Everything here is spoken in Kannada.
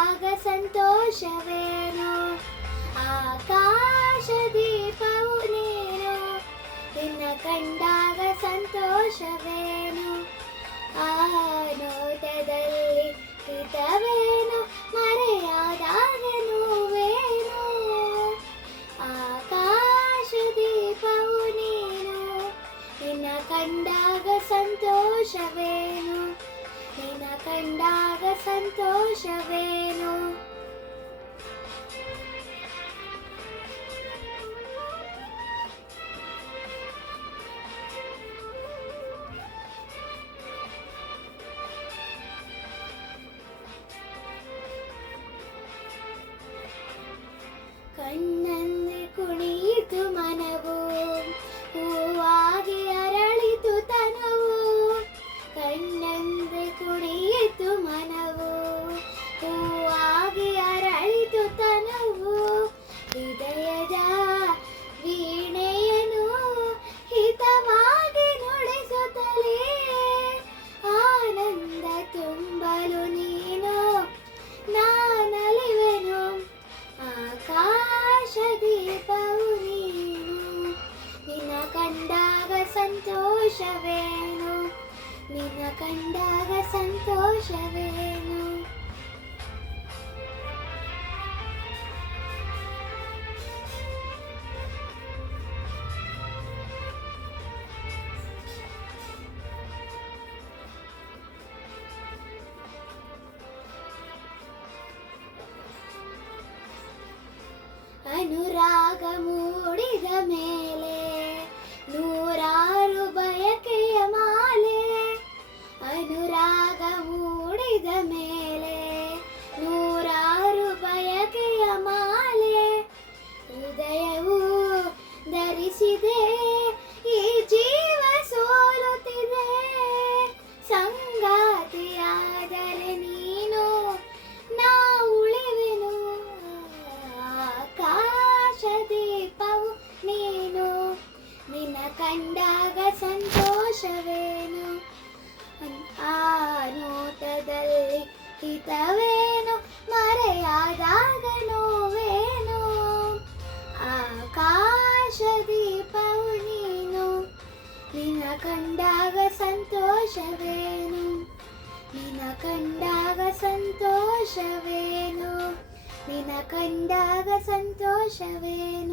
ಕಂಡಾಗ ಸಂತೋಷವೇನು, ಆಕಾಶ ದೀಪವು ನೀನು, ನಿನ್ನ ಕಂಡಾಗ ಸಂತೋಷವೇನು, ಆ ನೋಟದಲ್ಲಿ ಹಿತವೇನು, ಮರೆಯಾದಾಗ ನೋವೇನು, ಆಕಾಶ ದೀಪವು ನೀನು, ನಿನ್ನ ಕಂಡಾಗ ಸಂತೋಷವೇನು, ನಿನ್ನ ಕಂಡಾಗ ಸಂತೋಷವೇನು. ಕಣ್ಣಲ್ಲಿ ಕುಣಿಯಿತು ಮನವು, ಹೂವಾಗಿ ಅರಳಿತು ತನವು, ಕಣ್ಣಂದೆ ಕುಣಿಯಿತು ಮನವು, ಹೂವಾಗಿ ಅರಳಿತು ತನವು, ಹೃದಯದ ವೀಣೆಯನು ಹಿತವಾಗಿ ನುಡಿಸುತ್ತಲೇ, ಆನಂದ ತುಂಬಲು ನೀನು ನಾನಲಿವೆನು, ಆಕಾಶ ದೀಪವು ನೀನು, ನಿನ್ನ ಕಂಡಾಗ ಸಂತೋಷವೇನು, ನಿನ್ನ ಕಂಡಾಗ ಸಂತೋಷವೇನು. ಅನುರಾಗ ಮೂಡಿದ ಮೇಲೆ ನೂರಾರು ಬಯಕೆಯ ಮಾಲೆ, ಅನುರಾಗ ಮೂಡಿದ ಮೇಲೆ ನೂರಾರು ಬಯಕೆಯ ಮಾಲೆ, ಹೃದಯವು ಧರಿಸಿದೆ ಈ ಜೀವ ಸೋಲುತ್ತಿದೆ, ಸಂಗಾತಿಯಾದರೆ ನೀನು ನಾ ಉಳಿವೆನು, ಆಕಾಶ ದೀಪವು ನೀನು, ನಿನ್ನ ಕಂಡಾಗ ಸಂತೋಷವೇನು, ಆ ನೋಟದಲ್ಲಿ ಹಿತವೇನು, ಮರೆಯಾದಾಗ ನೋವೇನು, ಆಕಾಶ ದೀಪವು ನೀನು, ನಿನ್ನ ಕಂಡಾಗ ಸಂತೋಷವೇನು, ನಿನ್ನ ಕಂಡಾಗ ಸಂತೋಷವೇನು, ನಿನ್ನ ಕಂಡಾಗ ಸಂತೋಷವೇನು.